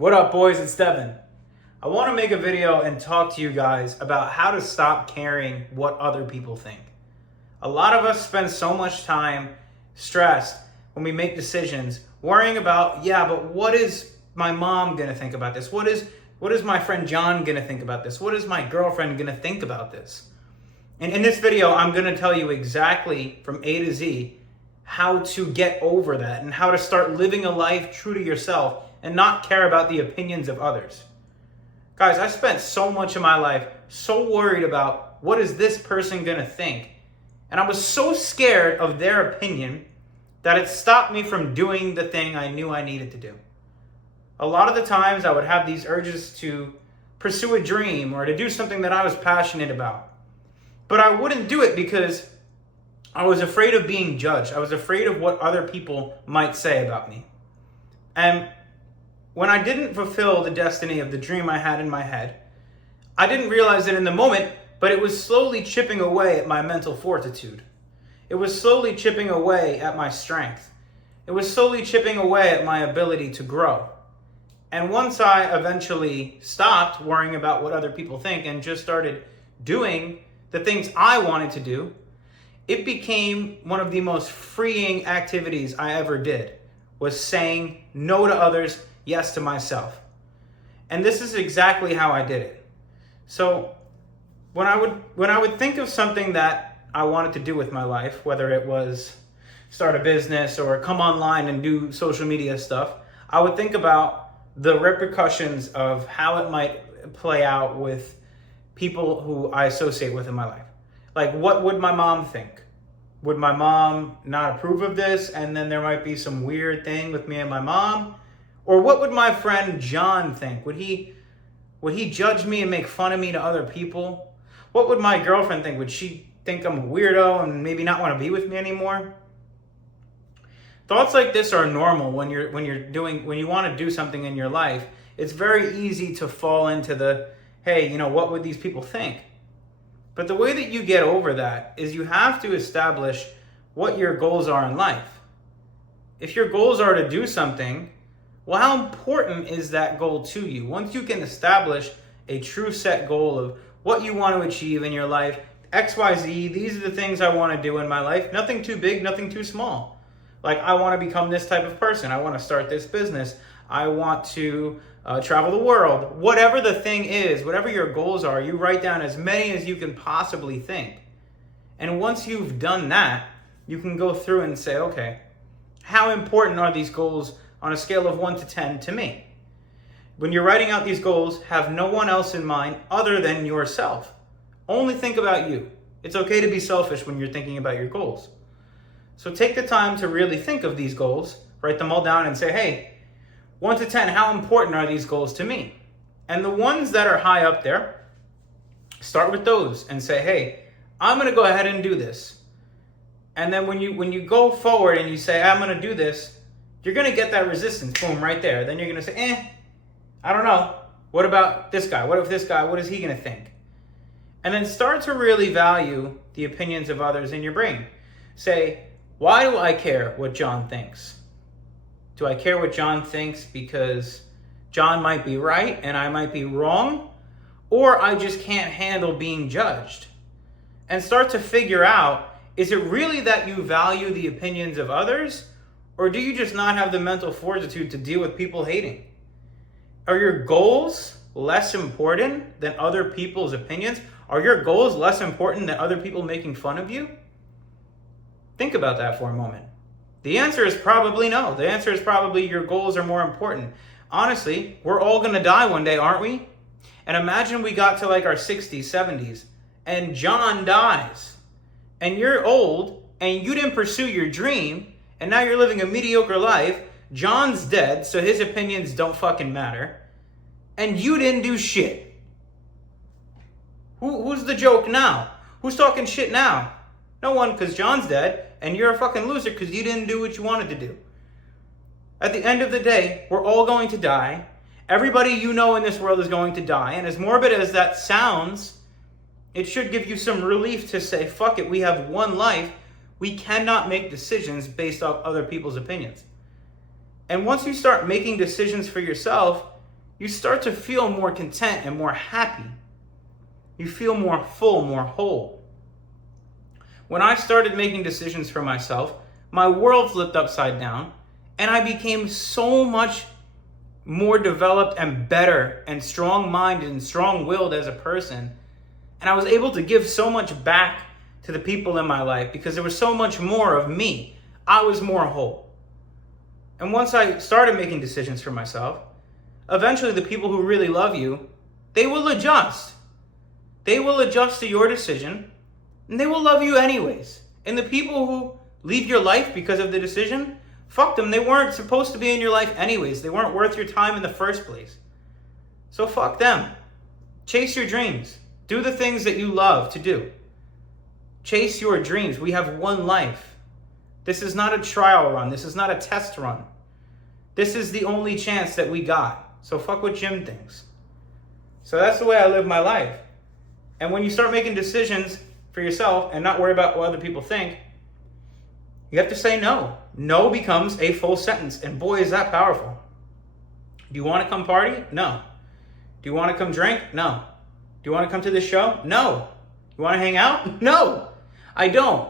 What up, boys? It's Devin. I want to make a video and talk to you guys about how to stop caring what other people think. A lot of us spend so much time stressed when we make decisions, worrying about, but what is my mom going to think about this? What is my friend John going to think about this? What is my girlfriend going to think about this? And in this video, I'm going to tell you exactly from A to Z how to get over that and how to start living a life true to yourself and not care about the opinions of others. Guys, I spent so much of my life so worried about what is this person going to think. And I was so scared of their opinion that it stopped me from doing the thing I knew I needed to do. A lot of the times I would have these urges to pursue a dream or to do something that I was passionate about. But I wouldn't do it because I was afraid of being judged. I was afraid of what other people might say about me. And when I didn't fulfill the destiny of the dream I had in my head, I didn't realize it in the moment, but it was slowly chipping away at my mental fortitude. It was slowly chipping away at my strength. It was slowly chipping away at my ability to grow. And once I eventually stopped worrying about what other people think and just started doing the things I wanted to do, it became one of the most freeing activities I ever did, was saying no to others, yes to myself. And this is exactly how I did it. So when I would think of something that I wanted to do with my life, whether it was start a business or come online and do social media stuff, I would think about the repercussions of how it might play out with people who I associate with in my life. Like, what would my mom think? Would my mom not approve of this? And then there might be some weird thing with me and my mom. Or what would my friend John think? Would he judge me and make fun of me to other people? What would my girlfriend think? Would she think I'm a weirdo and maybe not want to be with me anymore? Thoughts like this are normal when you want to do something in your life. It's very easy to fall into the, hey, what would these people think? But the way that you get over that is you have to establish what your goals are in life. If your goals are to do something, well, how important is that goal to you? Once you can establish a true set goal of what you want to achieve in your life, XYZ, these are the things I want to do in my life. Nothing too big, nothing too small. Like, I want to become this type of person. I want to start this business. I want to travel the world. Whatever the thing is, whatever your goals are, you write down as many as you can possibly think. And once you've done that, you can go through and say, okay, how important are these goals on a scale of 1 to 10 to me? When you're writing out these goals, have no one else in mind other than yourself. Only think about you. It's okay to be selfish when you're thinking about your goals. So take the time to really think of these goals, write them all down and say, hey, 1 to 10, how important are these goals to me? And the ones that are high up there, start with those and say, hey, I'm going to go ahead and do this. And then when you go forward and you say, I'm going to do this, you're going to get that resistance, boom, right there. Then you're going to say, I don't know. What about this guy? What if this guy, what is he going to think? And then start to really value the opinions of others in your brain. Say, why do I care what John thinks? Do I care what John thinks because John might be right and I might be wrong? Or I just can't handle being judged? And start to figure out, is it really that you value the opinions of others? Or do you just not have the mental fortitude to deal with people hating? Are your goals less important than other people's opinions? Are your goals less important than other people making fun of you? Think about that for a moment. The answer is probably no. The answer is probably your goals are more important. Honestly, we're all going to die one day, aren't we? And imagine we got to like our 60s, 70s, and John dies. And you're old, and you didn't pursue your dream, and now you're living a mediocre life. John's dead, so his opinions don't fucking matter. And you didn't do shit. Who's the joke now? Who's talking shit now? No one, because John's dead, and you're a fucking loser because you didn't do what you wanted to do. At the end of the day, we're all going to die. Everybody you know in this world is going to die. And as morbid as that sounds, it should give you some relief to say, fuck it, we have one life. We cannot make decisions based off other people's opinions. And once you start making decisions for yourself, you start to feel more content and more happy. You feel more full, more whole. When I started making decisions for myself, my world flipped upside down, and I became so much more developed and better and strong-minded and strong-willed as a person. And I was able to give so much back to the people in my life because there was so much more of me. I was more whole. And once I started making decisions for myself, eventually the people who really love you, they will adjust. They will adjust to your decision, and they will love you anyways. And the people who leave your life because of the decision, fuck them. They weren't supposed to be in your life anyways. They weren't worth your time in the first place. So fuck them. Chase your dreams. Do the things that you love to do. Chase your dreams. We have one life. This is not a trial run. This is not a test run. This is the only chance that we got. So fuck what Jim thinks. So that's the way I live my life. And when you start making decisions for yourself and not worry about what other people think, you have to say no. No becomes a full sentence. And boy, is that powerful. Do you want to come party? No. Do you want to come drink? No. Do you want to come to this show? No. You want to hang out? No. I don't.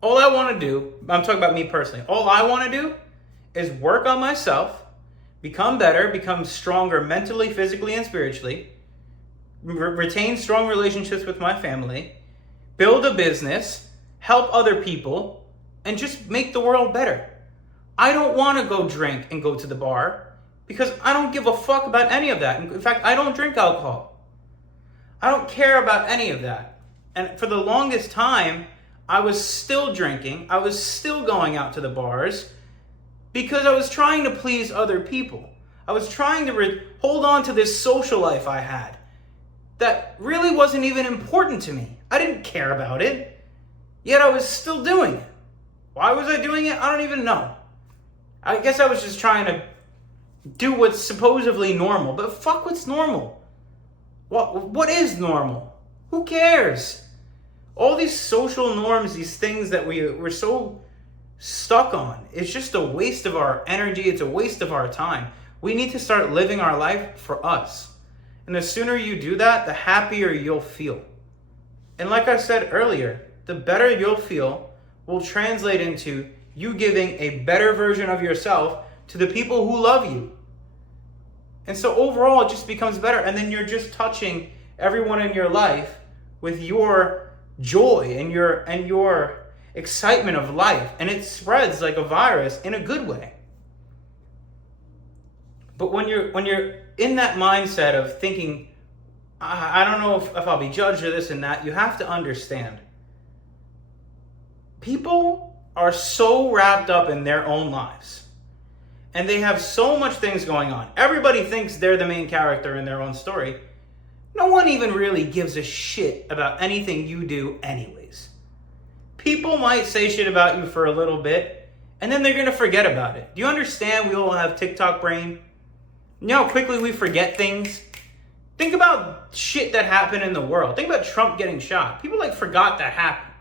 All I want to do, I'm talking about me personally, all I want to do is work on myself, become better, become stronger mentally, physically, and spiritually, retain strong relationships with my family, build a business, help other people, and just make the world better. I don't want to go drink and go to the bar because I don't give a fuck about any of that. In fact, I don't drink alcohol. I don't care about any of that. And for the longest time, I was still drinking. I was still going out to the bars because I was trying to please other people. I was trying to hold on to this social life I had that really wasn't even important to me. I didn't care about it, yet I was still doing it. Why was I doing it? I don't even know. I guess I was just trying to do what's supposedly normal, but fuck what's normal. What is normal? Who cares? All these social norms, these things that we're so stuck on, it's just a waste of our energy. It's a waste of our time. We need to start living our life for us. And the sooner you do that, the happier you'll feel. And like I said earlier, the better you'll feel will translate into you giving a better version of yourself to the people who love you. And so overall, it just becomes better. And then you're just touching everyone in your life with your joy and your excitement of life. And it spreads like a virus in a good way. But when you're in that mindset of thinking, I don't know if I'll be judged or this and that, you have to understand. People are so wrapped up in their own lives. And they have so much things going on. Everybody thinks they're the main character in their own story. No one even really gives a shit about anything you do anyways. People might say shit about you for a little bit, and then they're going to forget about it. Do you understand we all have TikTok brain? You know how quickly we forget things? Think about shit that happened in the world. Think about Trump getting shot. People forgot that happened.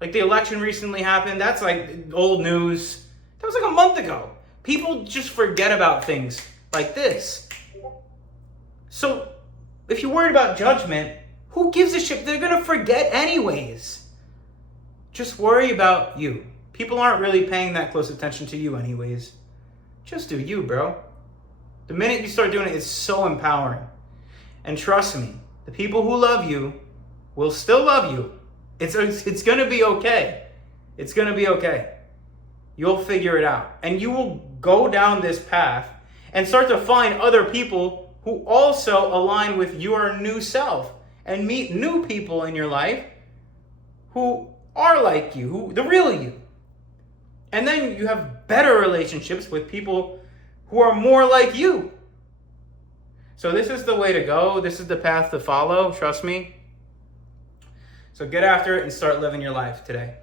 Like the election recently happened. That's old news. That was a month ago. People just forget about things like this. So if you're worried about judgment, who gives a shit? They're going to forget anyways. Just worry about you. People aren't really paying that close attention to you anyways. Just do you, bro. The minute you start doing it, it's so empowering. And trust me, the people who love you will still love you. It's going to be okay. It's going to be okay. You'll figure it out. And you will go down this path and start to find other people who also align with your new self and meet new people in your life who are like you, who the real you. And then you have better relationships with people who are more like you. So this is the way to go. This is the path to follow. Trust me. So get after it and start living your life today.